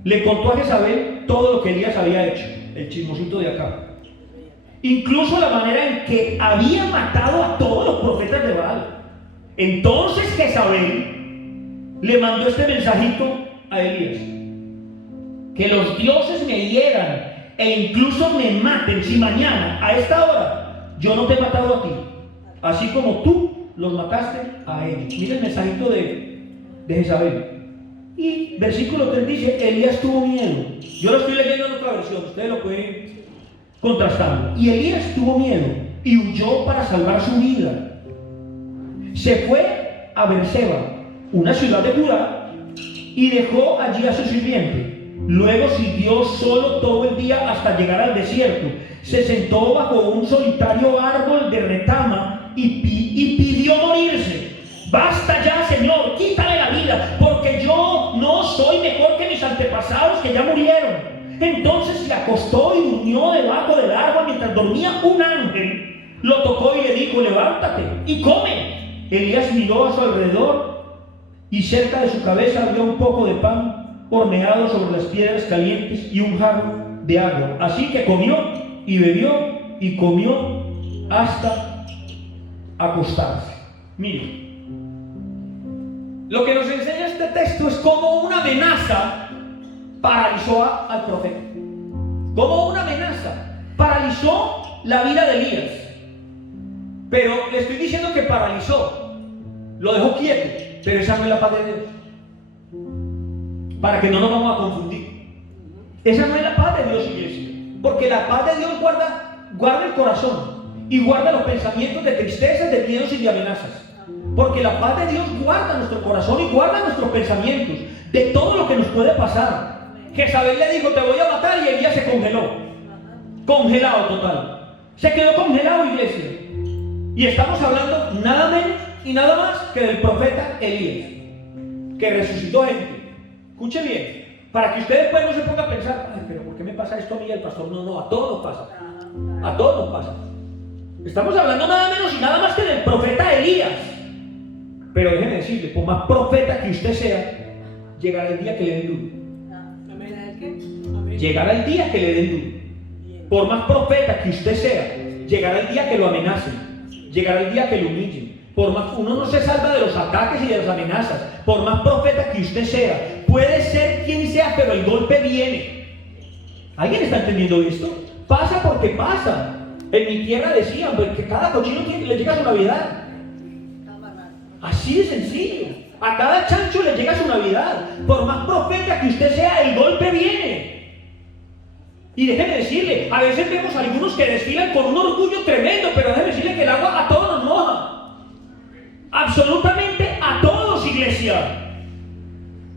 le contó a Jezabel todo lo que Elías había hecho. El chismosito de Acab. Incluso la manera en que había matado a todos los profetas de Baal. Entonces Jezabel le mandó este mensajito a Elías: que los dioses me hieran e incluso me maten si mañana a esta hora yo no te he matado a ti, así como tú los mataste a ellos. Mira el mensajito de Jezabel. Y versículo 3 dice: Elías tuvo miedo. Yo lo estoy leyendo en otra versión, ustedes lo pueden contrastar. Y Elías tuvo miedo y huyó para salvar su vida. Se fue a Beerseba, una ciudad de Judá, y dejó allí a su sirviente. Luego siguió solo todo el día hasta llegar al desierto. Se sentó bajo un solitario árbol de retama y pidió morirse. Basta ya, Señor, quítale la vida, porque yo no soy mejor que mis antepasados que ya murieron. Entonces se acostó y durmió debajo del árbol mientras dormía. Un ángel lo tocó y le dijo: levántate y come. Elías miró a su alrededor y cerca de su cabeza había un poco de pan horneado sobre las piedras calientes y un jarro de agua. Así que comió y bebió y comió hasta acostarse. Mire, lo que nos enseña este texto es cómo una amenaza paralizó al profeta. Cómo una amenaza paralizó la vida de Elías. Pero le estoy diciendo que paralizó, lo dejó quieto, pero esa no es la paz de Dios. Para que no nos vamos a confundir. Esa no es la paz de Dios, iglesia. Porque la paz de Dios guarda el corazón y guarda los pensamientos de tristezas, de miedos y de amenazas. Porque la paz de Dios guarda nuestro corazón y guarda nuestros pensamientos de todo lo que nos puede pasar. Jezabel le dijo: te voy a matar, y Elías se congeló. Congelado total. Se quedó congelado, iglesia. Y estamos hablando nada menos y nada más que del profeta Elías, que resucitó gente. Escuche bien, para que ustedes pues no se pongan a pensar: ay, pero ¿por qué me pasa esto a mí y al pastor? No, a todos nos pasa. A todos nos pasa. Estamos hablando nada menos y nada más que del profeta Elías. Pero déjeme decirle, por más profeta que usted sea, llegará el día que le den duro. Llegará el día que le den duro. Por más profeta que usted sea, llegará el día que lo amenacen. Llegará el día que lo humillen. Por más, uno no se salva de los ataques y de las amenazas. Por más profeta que usted sea, puede ser quien sea, pero el golpe viene. ¿Alguien está entendiendo esto? Pasa porque pasa. En mi tierra decían que cada cochino le llega su Navidad. Así de sencillo. A cada chancho le llega su Navidad. Por más profeta que usted sea, el golpe viene. Y déjeme decirle, a veces vemos a algunos que desfilan con un orgullo tremendo, pero déjeme decirle que el agua a todos nos moja. Absolutamente a todos, iglesia.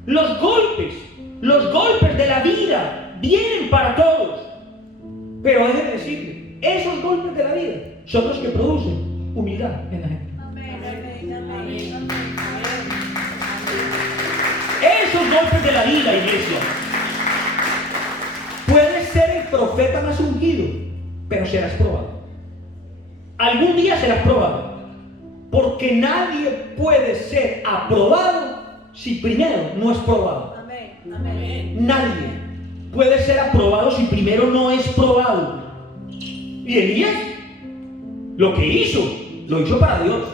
Los golpes de la vida vienen para todos. Pero déjeme decirle, esos golpes de la vida son los que producen humildad en la gente. Esos golpes de la vida, iglesia. Puedes ser el profeta más ungido, pero serás probado. Algún día serás probado. Porque nadie puede ser aprobado si primero no es probado. Nadie puede ser aprobado si primero no es probado. Y Elías, lo que hizo, lo hizo para Dios.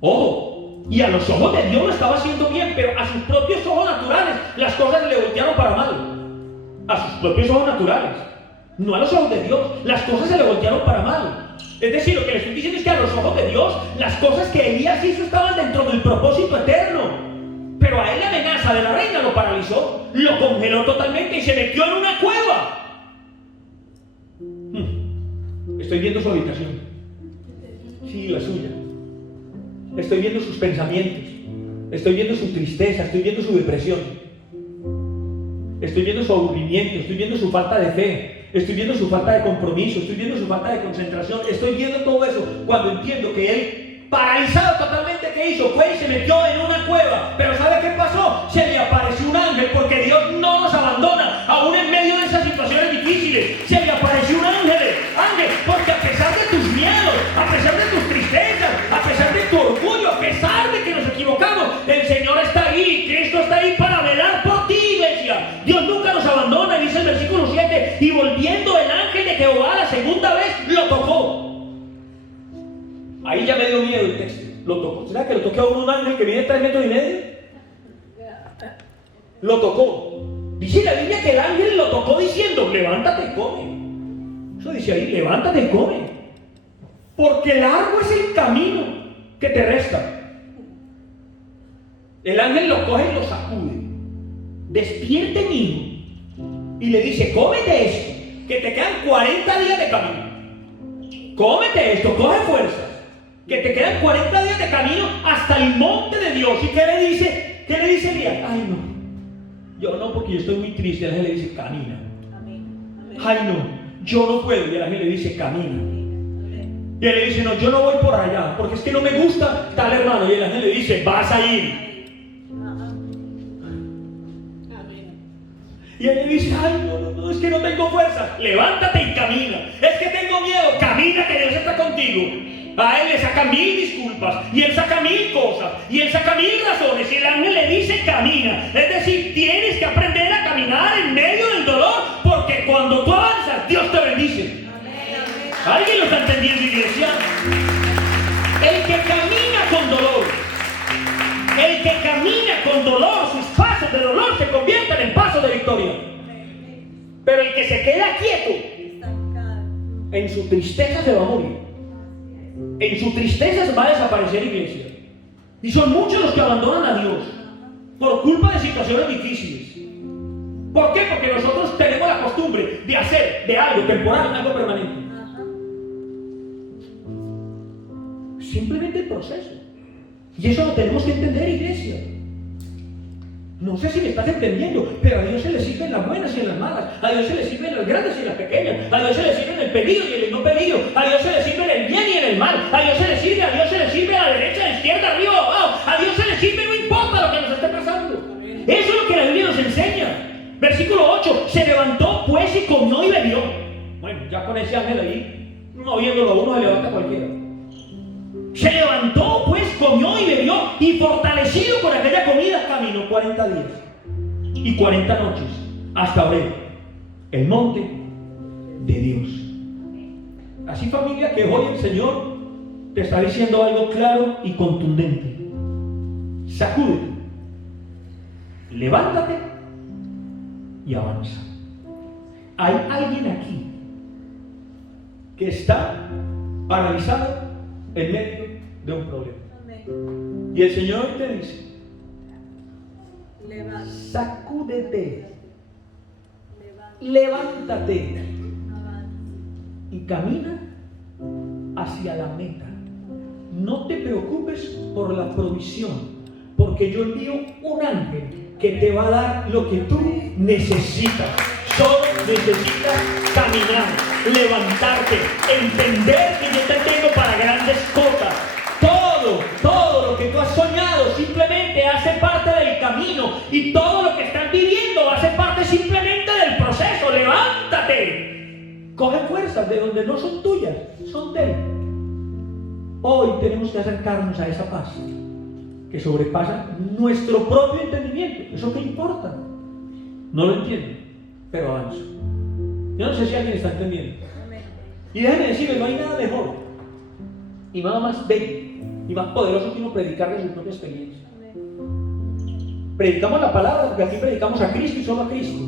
Ojo, y a los ojos de Dios lo estaba haciendo bien, pero a sus propios ojos naturales las cosas le voltearon para mal. A sus propios ojos naturales, no a los ojos de Dios, las cosas se le voltearon para mal. Es decir, lo que le estoy diciendo es que a los ojos de Dios, las cosas que Elías hizo estaban dentro del propósito eterno. Pero a él la amenaza de la reina lo paralizó, lo congeló totalmente y se metió en una cueva. Estoy viendo su habitación. Sí, la suya. Estoy viendo sus pensamientos. Estoy viendo su tristeza, estoy viendo su depresión. Estoy viendo su aburrimiento, estoy viendo su falta de fe, estoy viendo su falta de compromiso, estoy viendo su falta de concentración, estoy viendo todo eso cuando entiendo que él, paralizado totalmente, ¿qué hizo? Fue y se metió en una cueva. Pero ¿sabe qué pasó? Se le apareció un ángel, porque Dios no nos abandona, aún en medio de esas situaciones difíciles. Se le apareció un ángel, porque a pesar de tus miedos, a pesar de tus tristezas, a pesar de tu orgullo, a pesar de que nos equivocamos, el Señor está ahí, Cristo está ahí para velar por ti, iglesia. Dios nunca nos abandona, dice el versículo 7, y volviendo el ángel de Jehová la segunda vez, lo tocó. Ahí ya me dio miedo el texto. Lo tocó. ¿Será que lo toque a un ángel que mide 3,5 metros? Lo tocó. Dice la Biblia que el ángel lo tocó diciendo: levántate y come. Eso dice ahí: levántate y come. Porque largo es el camino que te resta. El ángel lo coge y lo sacude. Despierte, niño. Y le dice: cómete esto, que te quedan 40 días de camino. Cómete esto, coge fuerzas, que te quedan 40 días de camino hasta el monte de Dios. ¿Y qué le dice? ¿Qué le dice Elías? Ay, no, yo no, porque yo estoy muy triste. El ángel le dice: camina. Ay, no, yo no puedo. Y el ángel le dice: camina. Y él le dice: no, yo no voy por allá, porque es que no me gusta tal hermano. Y el ángel le dice: vas a ir. Y él le dice: ay, no, es que no tengo fuerza. Levántate y camina. Es que tengo miedo. Camina, que Dios está contigo. A él le saca 1000 disculpas, y él saca 1000 cosas, y él saca 1000 razones, y el ángel le dice: camina. Es decir, tienes que aprender a caminar en medio del dolor, porque cuando tú avanzas, Dios te bendice. ¿Alguien lo está entendiendo, iglesia? El que camina con dolor, el que camina con dolor, sus pasos de dolor se convierten en pasos de victoria. Pero el que se queda quieto, en su tristeza se va a morir. En su tristeza se va a desaparecer, iglesia. Y son muchos los que abandonan a Dios por culpa de situaciones difíciles. ¿Por qué? Porque nosotros tenemos la costumbre de hacer de algo temporal en algo permanente. Simplemente el proceso. Y eso lo tenemos que entender, iglesia. No sé si me estás entendiendo, pero a Dios se le sirve en las buenas y en las malas. A Dios se le sirve en las grandes y en las pequeñas. A Dios se le sirve en el pedido y en el no pedido. A Dios se le sirve en el bien y en el mal. A Dios se le sirve a la derecha, a la izquierda, arriba, abajo. A Dios se le sirve, no importa lo que nos esté pasando. Eso es lo que la Biblia nos enseña. Versículo 8, se levantó pues y comió y bebió. Bueno, ya con ese ángel ahí, moviéndolo a uno se levanta cualquiera. Se levantó pues, comió y bebió, y fortalecido con aquella comida caminó 40 días y 40 noches hasta Horeb, el monte de Dios. Así, familia, que hoy el Señor te está diciendo algo claro y contundente. Sacúdete, levántate y avanza. Hay alguien aquí que está paralizado en medio de un problema. Amén. Y el Señor te dice: sacúdete, levántate y camina hacia la meta. No te preocupes por la provisión, porque yo envío un ángel que te va a dar lo que tú necesitas. Solo necesitas caminar, levantarte, entender que yo te tengo para grandes cosas. Todo lo que tú has soñado simplemente hace parte del camino, y todo lo que estás viviendo hace parte simplemente del proceso. Levántate, coge fuerzas de donde no son tuyas, son de Él. Hoy tenemos que acercarnos a esa paz que sobrepasa nuestro propio entendimiento. ¿Eso qué importa? No lo entiendo, pero avanzo. Yo no sé si alguien está entendiendo. Y déjenme decirles, no hay nada mejor y nada más bello y más poderoso que uno predicar de su propia experiencia. Predicamos la palabra porque aquí predicamos a Cristo y solo a Cristo.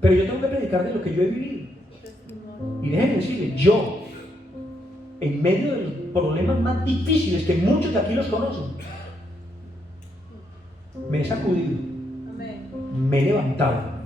Pero yo tengo que predicar de lo que yo he vivido. Y déjenme decirles, yo, en medio de los problemas más difíciles que muchos de aquí los conocen, me he sacudido, me he levantado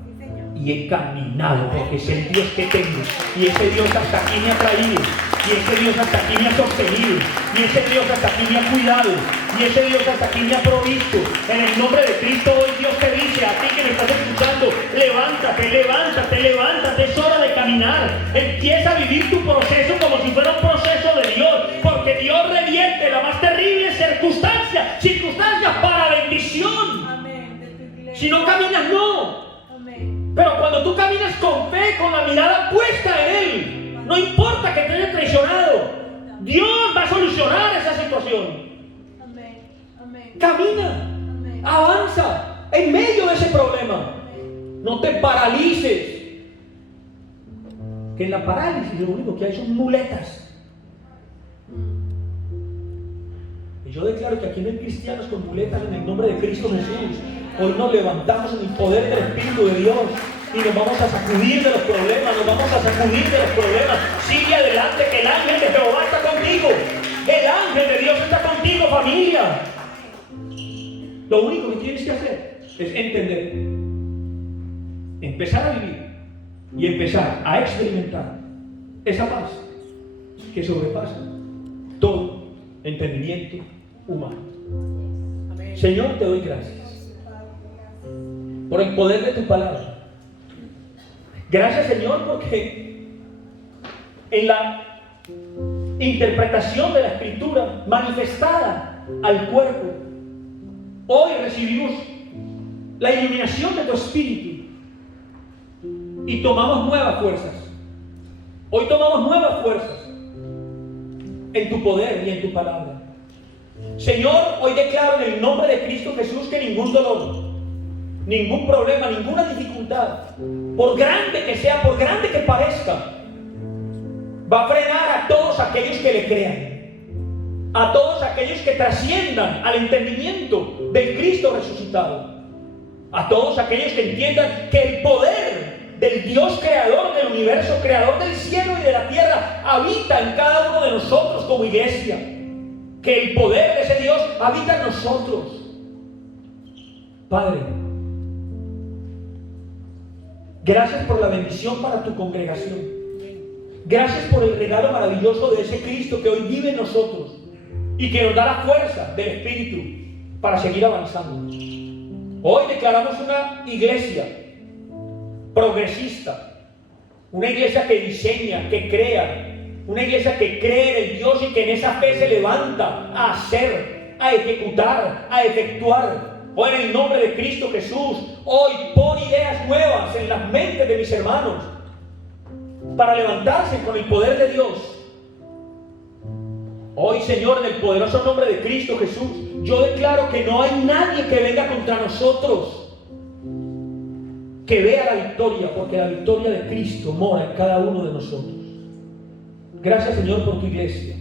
y he caminado, porque es el Dios que tengo, y ese Dios hasta aquí me ha traído, y ese Dios hasta aquí me ha sostenido, y ese Dios hasta aquí me ha cuidado, y ese Dios hasta aquí me ha provisto. En el nombre de Cristo hoy Dios te dice a ti que me estás escuchando: levántate, levántate, levántate. Es hora de caminar. Empieza a vivir tu proceso como si fuera un proceso de Dios, porque Dios revierte la más terrible circunstancias para bendición. Si no caminas, no. Pero cuando tú caminas con fe, con la mirada puesta en Él, no importa que te haya traicionado, Dios va a solucionar esa situación. Camina, avanza en medio de ese problema. No te paralices, que en la parálisis lo único que hay son muletas. Y yo declaro que aquí no hay cristianos con muletas en el nombre de Cristo Jesús. Hoy nos levantamos en el poder del Espíritu de Dios y nos vamos a sacudir de los problemas, Sigue adelante, que el ángel de Jehová está contigo. El ángel de Dios está contigo, familia. Lo único que tienes que hacer es entender, empezar a vivir y empezar a experimentar esa paz que sobrepasa todo entendimiento humano. Amén. Señor, te doy gracias por el poder de tu palabra. Gracias, Señor, porque en la interpretación de la Escritura manifestada al cuerpo, hoy recibimos la iluminación de tu Espíritu y tomamos nuevas fuerzas. Hoy tomamos nuevas fuerzas en tu poder y en tu palabra. Señor, hoy declaro en el nombre de Cristo Jesús que ningún dolor, ningún problema, ninguna dificultad, por grande que sea, por grande que parezca, va a frenar a todos aquellos que le crean, a todos aquellos que trasciendan al entendimiento del Cristo resucitado, a todos aquellos que entiendan que el poder del Dios creador del universo, creador del cielo y de la tierra, habita en cada uno de nosotros como iglesia, que el poder de ese Dios habita en nosotros. Padre, gracias por la bendición para tu congregación. Gracias por el regalo maravilloso de ese Cristo que hoy vive en nosotros y que nos da la fuerza del Espíritu para seguir avanzando. Hoy declaramos una iglesia progresista, una iglesia que diseña, que crea, una iglesia que cree en el Dios y que en esa fe se levanta a hacer, a ejecutar, a efectuar. Hoy en el nombre de Cristo Jesús, hoy pon ideas nuevas en las mentes de mis hermanos para levantarse con el poder de Dios. Hoy, Señor, en el poderoso nombre de Cristo Jesús, yo declaro que no hay nadie que venga contra nosotros, que vea la victoria, porque la victoria de Cristo mora en cada uno de nosotros. Gracias, Señor, por tu iglesia,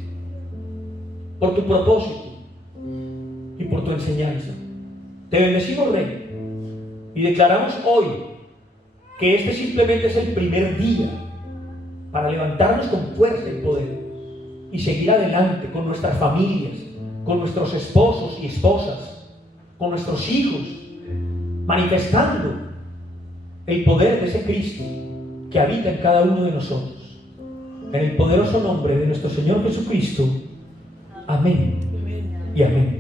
por tu propósito y por tu enseñanza. Te bendecimos, Rey, y declaramos hoy que este simplemente es el primer día para levantarnos con fuerza y poder y seguir adelante con nuestras familias, con nuestros esposos y esposas, con nuestros hijos, manifestando el poder de ese Cristo que habita en cada uno de nosotros. En el poderoso nombre de nuestro Señor Jesucristo. Amén y amén.